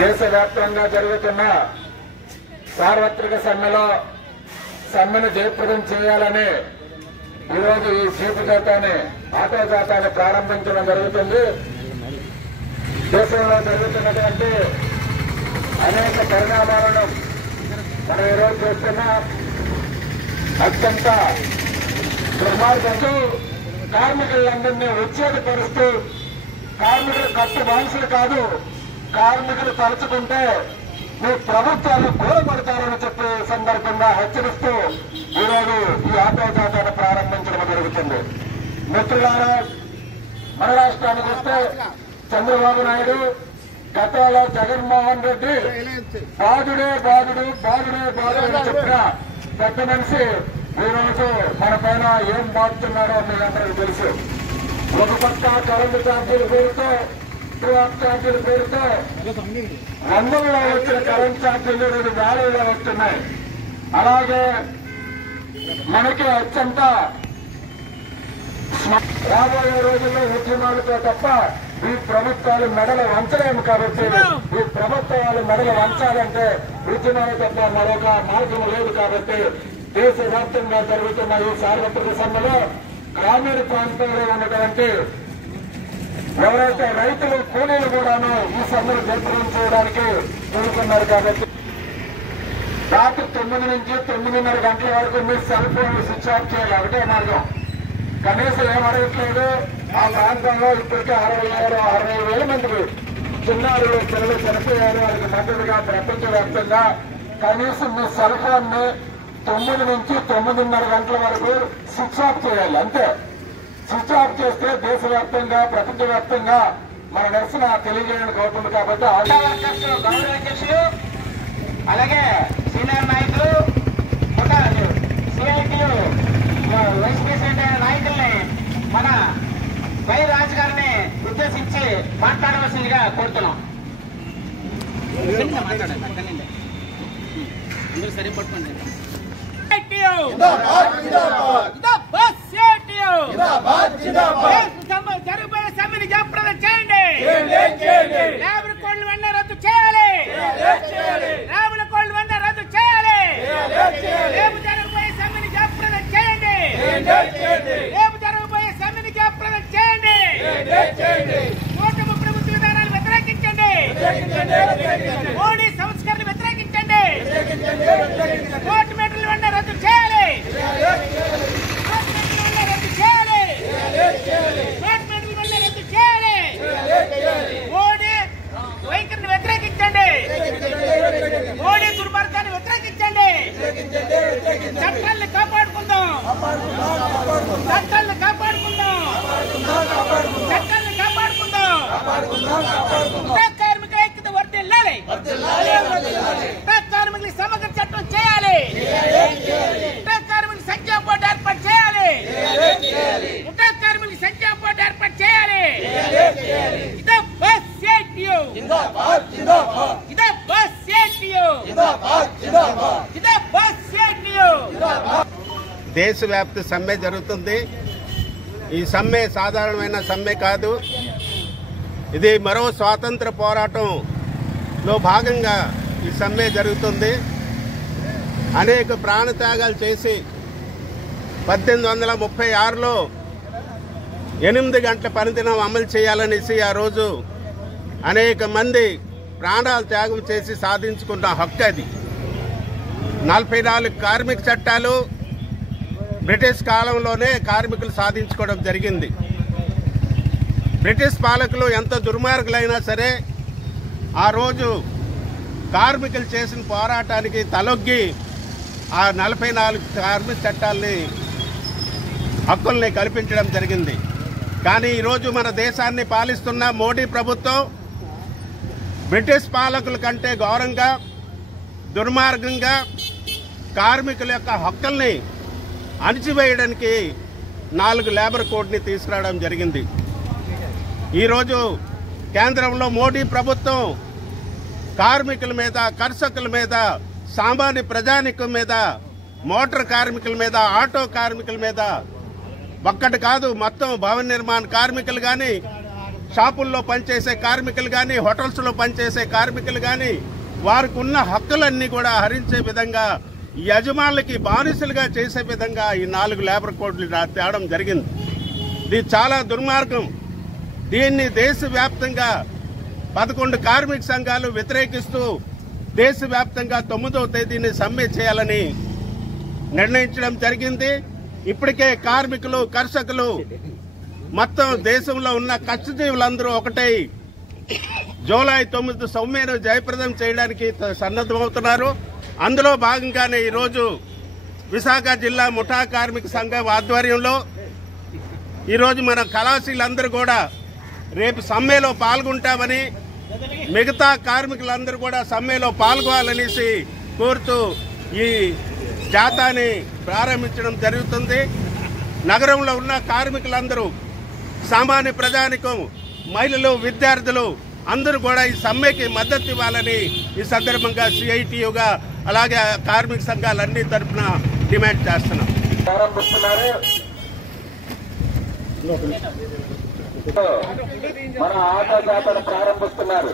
దేశవ్యాప్తంగా జరుగుతున్న సార్వత్రిక సమ్మెను జయప్రదం చేయాలని ఈరోజు ఈ జీపు జాతాన్ని ఆటో జాతాన్ని ప్రారంభించడం జరుగుతుంది. దేశంలో జరుగుతున్నటువంటి అనేక పరిణామాలను మనం ఈరోజు చూస్తున్న అత్యంత దుర్మార్గంతో కార్మికులందరినీ ఉచ్ఛేదపరుస్తూ కార్మికులు కట్టు బానిసలు కాదు, కార్మికులు తలుచుకుంటే మీ ప్రభుత్వాలు కూలగొడతారని చెప్పే సందర్భంగా హెచ్చరిస్తూ ఈరోజు ఈ ఆటో జాతాను ప్రారంభించడం జరుగుతుంది. మిత్రులారా, మన రాష్ట్రానికి వస్తే చంద్రబాబు నాయుడు గతంలో జగన్మోహన్ రెడ్డి బాధుడే బాధుడు బాధుడే బాధుడు అని చెప్పిన పెద్ద మనిషి ఈరోజు మన పైన ఏం బాగుతున్నారో మీరందరికీ తెలుసు. ఒక పక్క కరెంటు ఛార్జీల పేరుతో, ట్రాక్ ఛార్జీల పేరుతో వందల్లో వచ్చిన కరెంట్ ఛార్జీలు 2,000లో వస్తున్నాయి. అలాగే మనకి అత్యంత రాబోయే రోజుల్లో ఉద్యమాలతో తప్ప ఈ ప్రభుత్వాలు మెడలు వంచలేము. కాబట్టి ఈ ప్రభుత్వాలు మెడలు వంచాలంటే ఉద్యమాలు తప్ప మరొక మార్గం లేదు. కాబట్టి దేశవ్యాప్తంగా జరుగుతున్న ఈ సార్వత్రిక సమ్మెలో గ్రామీణ ప్రాంతంలో ఉన్నటువంటి ఎవరైతే రైతులు కూలీలు కూడాను ఈ సమ్మెను జయప్రదం చేయడానికి కోరుకున్నారు. కాబట్టి రాత్రి 9 నుంచి 9:30 గంటల వరకు మీరు సెల్ ఫోన్లు స్విచ్ ఆఫ్ చేయాలి. ఒకటే మార్గం. కనీసం ఏం అడగట్లేదు. ఆ ప్రాంతంలో ఇప్పటికే 60,000 మందికి చిన్నారులు పిల్లలు చనిపోయారు. వారికి మద్దతుగా ప్రపంచవ్యాప్తంగా కనీసం మీ సెల్ ఫోన్ ని 9 నుంచి 9:30 గంటల వరకు స్విచ్ ఆఫ్ చేయాలి. అంతే. స్విచ్ ఆఫ్ చేస్తే దేశవ్యాప్తంగా ప్రపంచవ్యాప్తంగా మన నిరసన తెలియజేయడానికి అవుతుంది. కాబట్టి ఆటో వర్కర్స్ గౌరవ అధ్యక్షులు, అలాగే సీనియర్ నాయకులు, సిఐటియు వైస్ ప్రెసిడెంట్ అయిన నాయకుల్ని మన వై రాజు గారిని ఉద్దేశించి మాట్లాడవలసిందిగా కోరుతున్నాం. సరే పట్టుకోండి. జరుగుతున్న సమ్మెను జయప్రదం చేయండి. లేబర్ కోడ్లు వెంటనే రద్దు చేయాలి. లేబర్ కోడ్లు వెంటనే రద్దు చేయాలి. రేపు జరగబోయే సమ్మెను జయప్రదం చేయండి. రేపు జరగబోయే సమ్మెను జయప్రదం చేయండి. కూటమి ప్రభుత్వ విధానాలు వ్యతిరేకించండి. మోడీ సంస్కరణ వ్యతిరేకించండి. కోర్టు మీటర్లు వెంటనే రద్దు చేయాలి. మోడీ వైఖరిని వ్యతిరేకించండి. మోడీ దుర్మార్గాన్ని వ్యతిరేకించండి. చట్టాలను కాపాడుకుందాం. చట్టాలను కాపాడుకుందాం. చట్టాలను కాపాడుకుందాం. కార్మిక ఐక్యత వర్ధిల్లాలి. కార్మికుల సమగ్ర చట్టం చేయాలి. కార్మికుల సంఖ్యా బోర్డు ఏర్పాటు చేయాలి. కార్మికుల సంఖ్యా బోర్డు ఏర్పాటు చేయాలి. దేశవ్యాప్త సమ్మె జరుగుతుంది. ఈ సమ్మె సాధారణమైన సమ్మె కాదు. ఇది మరో స్వాతంత్ర పోరాటంలో భాగంగా ఈ సమ్మె జరుగుతుంది. అనేక ప్రాణత్యాగాలు చేసి 1836లో 8 గంటల పనిదినం అమలు చేయాలనేసి ఆ రోజు అనేక మంది ప్రాణాలు త్యాగం చేసి సాధించుకున్న హక్కు అది. 44 కార్మిక చట్టాలు బ్రిటిష్ కాలంలోనే కార్మికులు సాధించుకోవడం జరిగింది. బ్రిటిష్ పాలకులు ఎంత దుర్మార్గులైనా సరే ఆ రోజు కార్మికులు చేసిన పోరాటానికి తలొగ్గి ఆ 44 కార్మిక చట్టాలని హక్కుల్ని కల్పించడం జరిగింది. కానీ ఈరోజు మన దేశాన్ని పాలిస్తున్న మోడీ ప్రభుత్వం బ్రిటిష్ పాలకుల కంటే ఘోరంగా దుర్మార్గంగా కార్మికుల యొక్క హక్కుల్ని అణిచివేయడానికి 4 లేబర్ కోడ్ని తీసుకురావడం జరిగింది. ఈరోజు కేంద్రంలో మోడీ ప్రభుత్వం కార్మికుల మీద, కర్షకుల మీద, సామాన్య ప్రజానికం మీద, మోటార్ కార్మికుల మీద, ఆటో కార్మికుల మీద ఒక్కటి కాదు మొత్తం భవన నిర్మాణ కార్మికులు కానీ షాపుల్లో పనిచేసే కార్మికులు కానీ, హోటల్స్లో పనిచేసే కార్మికులు కానీ వారికి ఉన్న హక్కులన్నీ కూడా హరించే విధంగా యజమానులకి బానిసలుగా చేసే విధంగా ఈ 4 లేబర్ కోడ్లు తేవడం జరిగింది. ఇది చాలా దుర్మార్గం. దీన్ని దేశవ్యాప్తంగా 11 కార్మిక సంఘాలు వ్యతిరేకిస్తూ దేశవ్యాప్తంగా 9వ తేదీని సమ్మె చేయాలని నిర్ణయించడం జరిగింది. ఇప్పటికే కార్మికులు, కర్షకులు, మొత్తం దేశంలో ఉన్న కష్టజీవులందరూ ఒకటై జూలై 9 సమ్మెను జయప్రదం చేయడానికి సన్నద్ధమవుతున్నారు. అందులో భాగంగానే ఈరోజు విశాఖ జిల్లా ముఠా కార్మిక సంఘం ఆధ్వర్యంలో ఈరోజు మన కళాశీలందరూ కూడా రేపు సమ్మెలో పాల్గొంటామని, మిగతా కార్మికులందరూ కూడా సమ్మెలో పాల్గొనాలనేసి కోరుతూ ఈ జాతాని ప్రారంభించడం జరుగుతుంది. నగరంలో ఉన్న కార్మికులందరూ, సామాన్య ప్రజానికం, మహిళలు, విద్యార్థులు అందరూ కూడా ఈ సమ్మెకి మద్దతు ఇవ్వాలని ఈ సందర్భంగా సిఐటియుగా అలాగే కార్మిక సంఘాలన్నీ తరఫున డిమాండ్ చేస్తున్నాం. మన ఆటో జాతర ప్రారంభిస్తున్నారు.